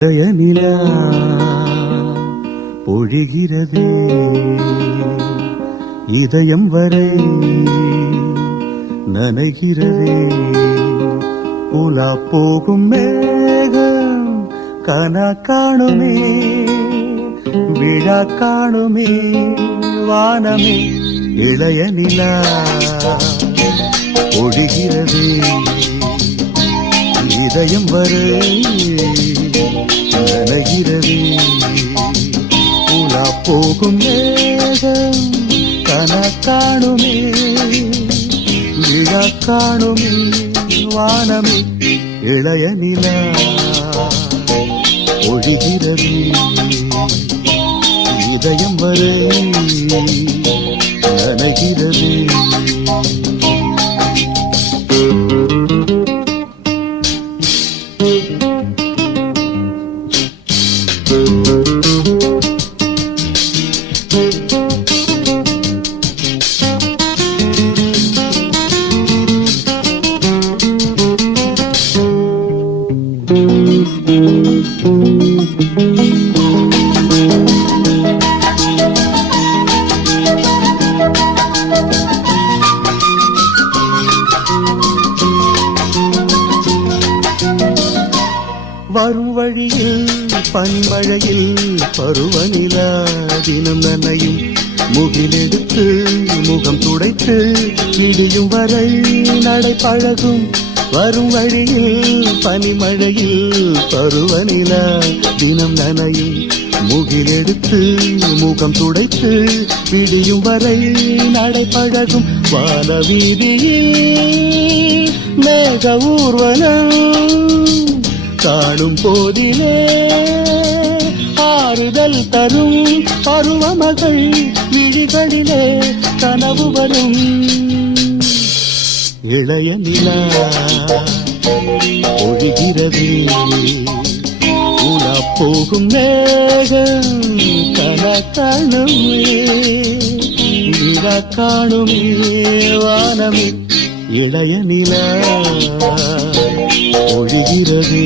நிலா பொழிகிறதே இதயம் வரை நனைகிறதே உலா போகும் மேகம் கனா காணுமே விழா காணுமே வானமே இளைய நிலா பொழிகிறதே இதயம் வரை நனைகிறதே உலா போகும் மேகம் கனா காணுமே விழா காணுமே வானமே இளைய நிலா ஒழிகிறதே இதயம் வரை நனைகிறதே. வரும் வழியில் பனிமழையில் பருவநிலா தினம் நனையும் முகிலெடுத்து முகம் துடைத்து விடியும் வரை நடை பழகும். வரும் வழியில் பனிமழையில் பருவநிலா தினம் நனையும் முகிலெடுத்து முகம் துடைத்து விடியும் வரை நடை பழகும். வானவீதியில் மேக ஊர்வலம் காணும் போதிலே ஆறுதல் தரும் பருவமகள் விழிகளிலே கனவு வரும். இளைய நிலா ஒழிகிறதே உலா போகும் மேகம் கனா காணுமே விழா காணுமே வானமே இளைய நிலா ஒழிகிறதே.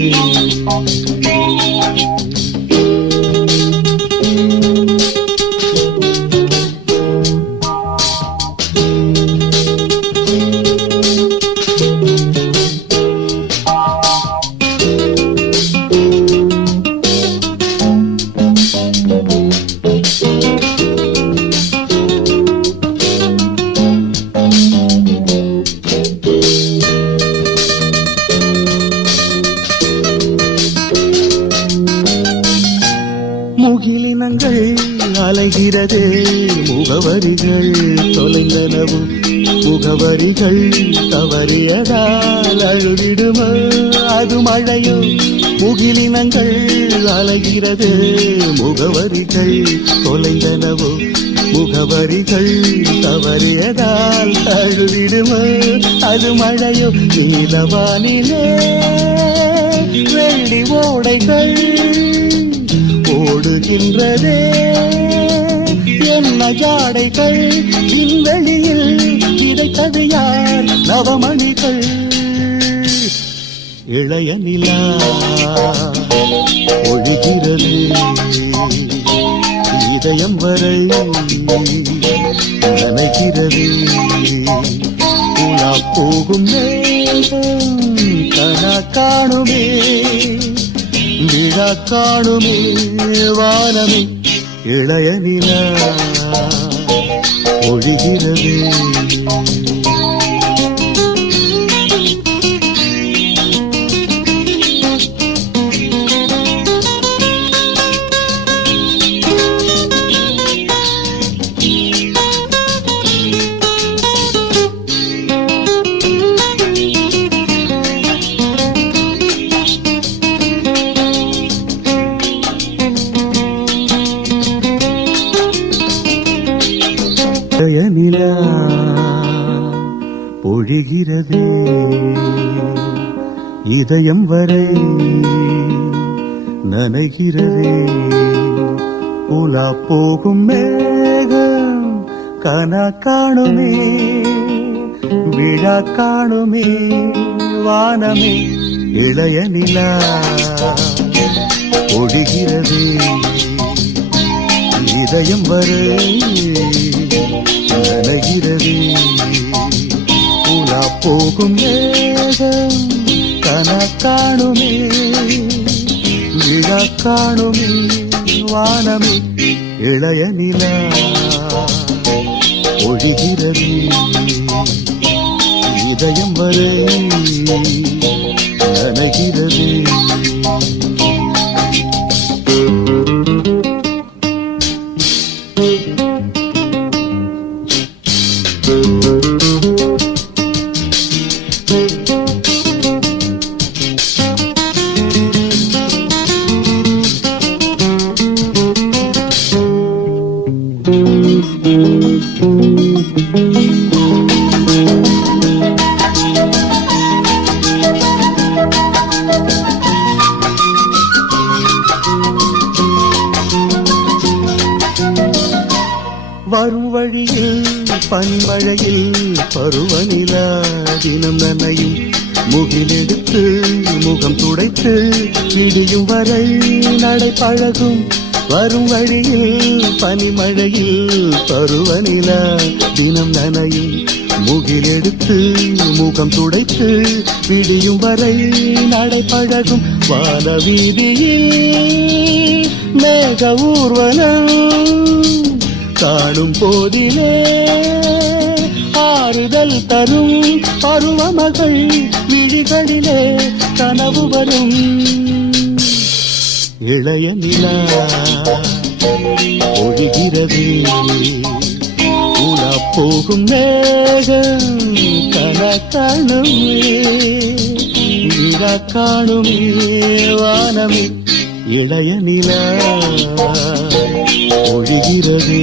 முகிலினங்கள் அலைகிறதே முகவரிகள் தொலைந்தனவும் முகவரிகள் தவறியதால் அழுதிடுமோ அது மழையோ. முகிலினங்கள் அலைகிறதே முகவரிகள் தொலைந்தனவோ முகவரிகள் தவறியதால் அழுதிடுமோ அது மழையோ. நீலவானிலே வெள்ளி ஓடைகள் ஓடுகின்றதே என்ன ஜாடைகள் விண்வெளியில் கிடைத்தது யார் நவமணிகள். இளைய நிலா ஒழிகிறது இதயம் வரை நனைகிறது உலா போகும் மேகம் கனா காணுமே விழா காணுமே வானமே இளைய நிலா ஒழிகிறது. நிலா பொழிகிறதே இதயம் வரை நனைகிறதே உலா போகும் மேகம் கனா காணுமே விழா காணுமே வானமே இளைய நிலா ஒழிகிறதே இதயம் வரை நனைகிறதே உலா போகும் மேகம் கனக்காணுமே விழா காணுமே வானமே இளைய நிலா ஒழிகிறது இதயம் வரை நனைகிறது வரும் வழியில் பனிமழையில் பருவநிலா தினம் நனையும் முகிலெடுத்து முகம் துடைத்து விடியும் வரை நடை பழகும் வரும் வழியில் பனிமழையில் பருவநிலா தினம் நனையும் முகிலெடுத்து முகம் துடைத்து விடியும் வரை நடை பழகும் வான வீதியில் மேக ஊர்வலம் காணும் போதிலே ஆறுதல் தரும் பருவமகள் விழிகளிலே கனவு வரும் இளைய நிலா ஒழிகிறது உலா போகும் மேகம் கனக்காணுமே விழா காணுமே வானமே இளைய நிலா ஒழிகிறது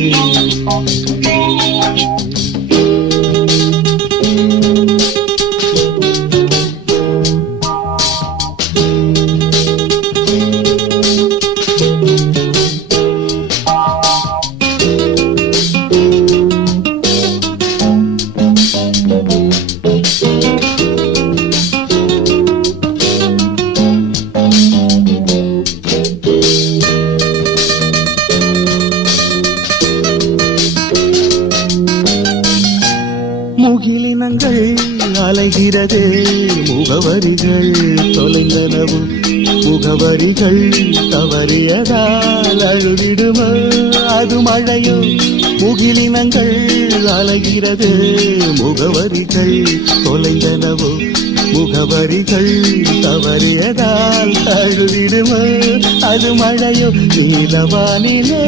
முகிலினங்கள் அலைகிறதே முகவரிகள் தொலைந்தனவும் முகவரிகள் தவறியதால் அழுதிடுமோ அது மழையோ முகிலினங்கள் அலைகிறது முகவரிகள் தொலைந்தனவோ முகவரிகள் தவறியதால் அழுதிடுமோ அது மழையோ நீலவானிலே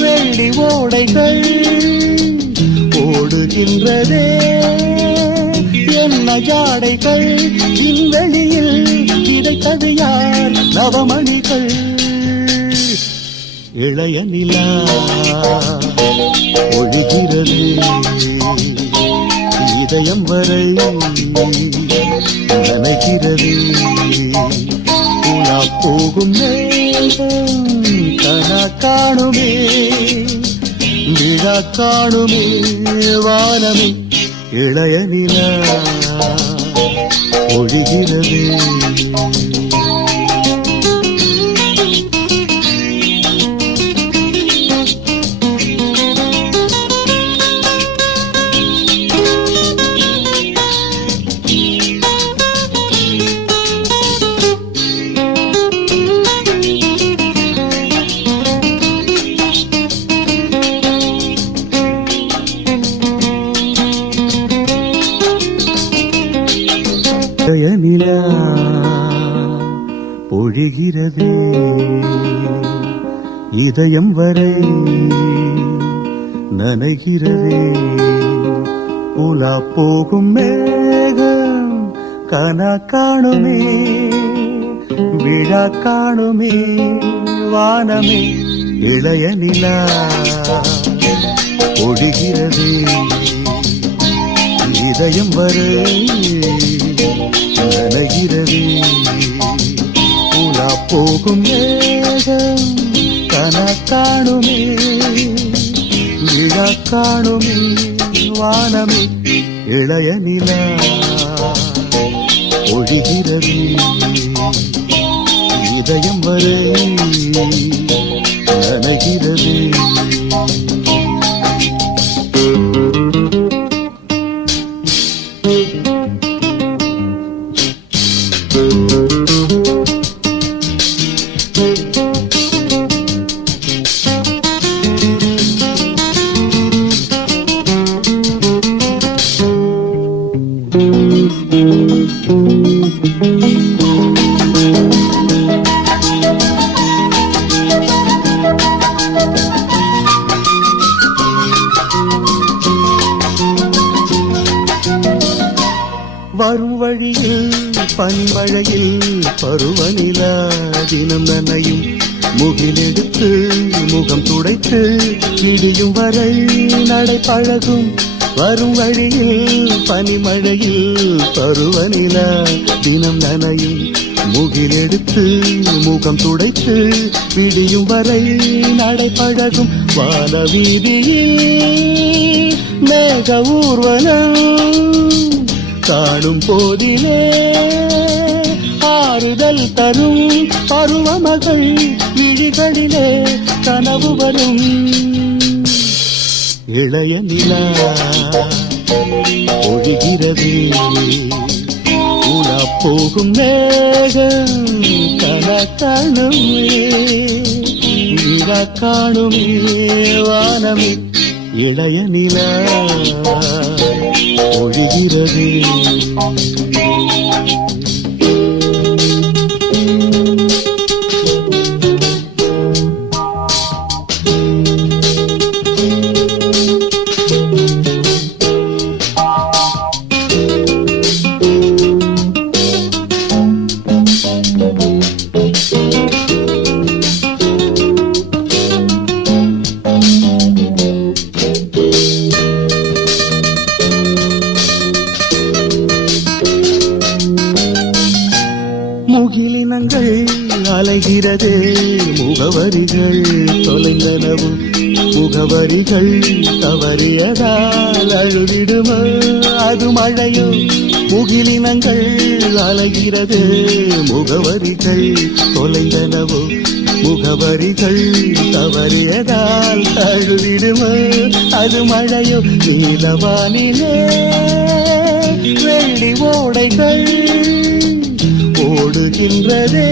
வெள்ளி ஓடைகள் ஓடுகின்றதே என்ன ஜாடைகள் விண்வெளியில் கிடைத்தது யார் நவமணிகள் இளைய நிலா ஒழிகிறது இதயம் வரை நனைகிறது உலா போகும் மேகம் கனக்காணுமே விழா காணுமே வானமே இளைய நிலா ஒழிகிறது நிலா பொழிகிறதே இதயம் வரை நனைகிறதே உலா போகும் மேகம் கனா காணுமே விழா காணுமே வானமே இளைய நிலா பொழிகிறதே இதயம் வரை நனைகிறது உலா போகும் மேகம் கனக்காணுமே விழா காணுமே வானமே இளைய நிலா ஒழிகிறது இதயம் வரை நனைகிறது. வரும் வழியில் பனிமழையில் பருவநிலா தினம் நனையும். முகிலெடுத்து முகம் துடைத்து விடியும் வரை நடை பழகும். வரும் வழியில் பனிமழையில் பருவநிலா தினம் நனையும். முகிலெடுத்து முகம் துடைத்து விடியும் வரை நடை பழகும். வான வீதியில் மேக ஊர்வலம் காணும் போதிலே ஆறுதல் தரும். பருவமகள் விழிகளிலே கனவு வரும். இளைய நிலா ஒழிகிறது. உலா போகும் மேகம் கனக்காணுமே விழா காணுமே வானமே. இளைய நிலா ஒழிகிறது. முகிலினங்கள் அலைகிறது. முகவரிகள் தொலைந்தனவும். முகவரிகள் தவறியதால் அழுதிடுமோ அது மழையோ. முகிலினங்கள் அலைகிறது. முகவரிகள் தொலைந்தனவோ. முகவரிகள் தவறியதால் அழுதிடுமோ அது மழையோ. நீலவானிலே வெள்ளி ஓடைகள் ஓடுகின்றதே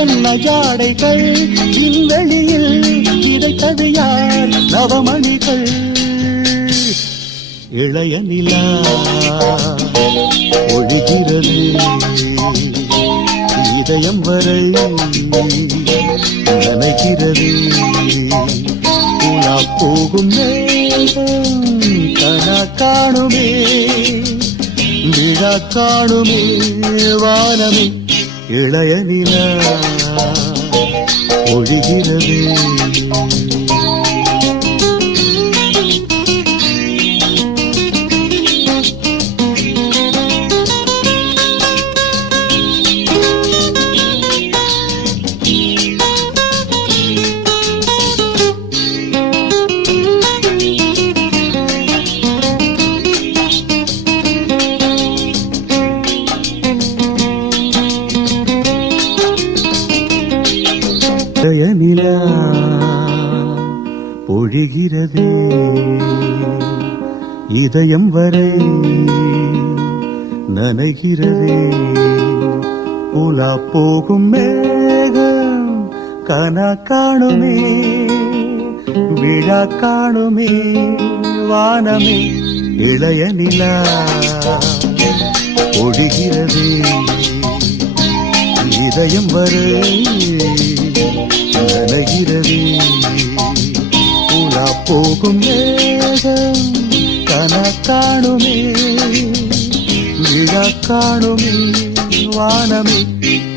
என்ன ஜாடைகள். விண்வெளியில் கிடைத்தது யார் நவமணிகள். இளைய நிலா ஒழிகிறது. இதயம் வரை நனைகிறது. உலா போகும் மேகம் கனா காணுமே விழா காணுமே வானமே. இளைய நிலா ஒழிகிறது. இளைய நிலா பொழிகிறது. இதயம் வரை நனைகிறது. உலா போகும் மேகம் கனா காணுமே விழா காணுமே வானமே. இளைய நிலா பொழிகிறது. இதயம் வரை நனைகிறது. உலா போகும் மேகம் கனா காணுமே விழா காணுமே வானமே.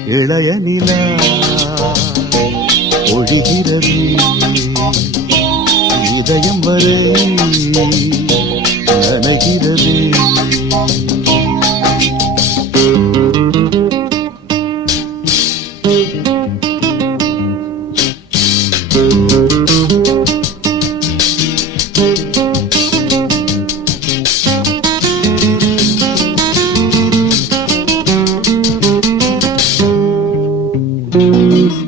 இளைய நிலா ஒழிகிறது. இதயம் வரை நனைகிறது.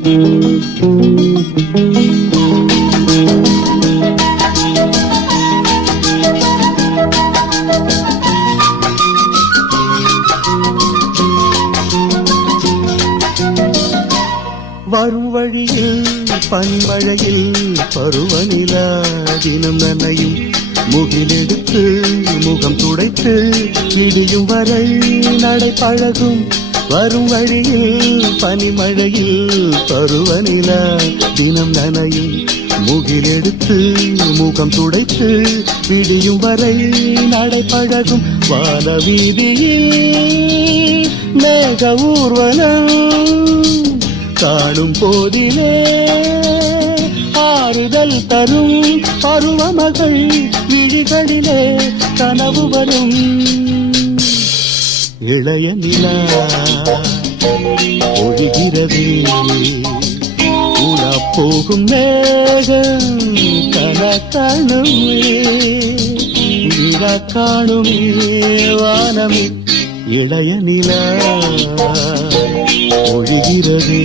வரும் வழியில் பனிமழையில் பருவநிலா தினம் நனையும் முகிலெடுத்து முகம் துடைத்து விடியும் வரை நடை பழகும். வரும் வழியில் பனிமழையில் பருவநிலா தினம் நனையும் முகிலெடுத்து முகம் துடைத்து விடியும் வரை நடை பழகும். வான வீதியில் மேக ஊர்வலம் காணும் போதிலே ஆறுதல் தரும் பருவமகள் விழிகளிலே கனவு வரும். இளைய நிலா ஒழிகிறதே உலா போகும் மேகம் கனக்காணுமே விழா காணுமே வானமே. இளைய நிலா ஒழிகிறதே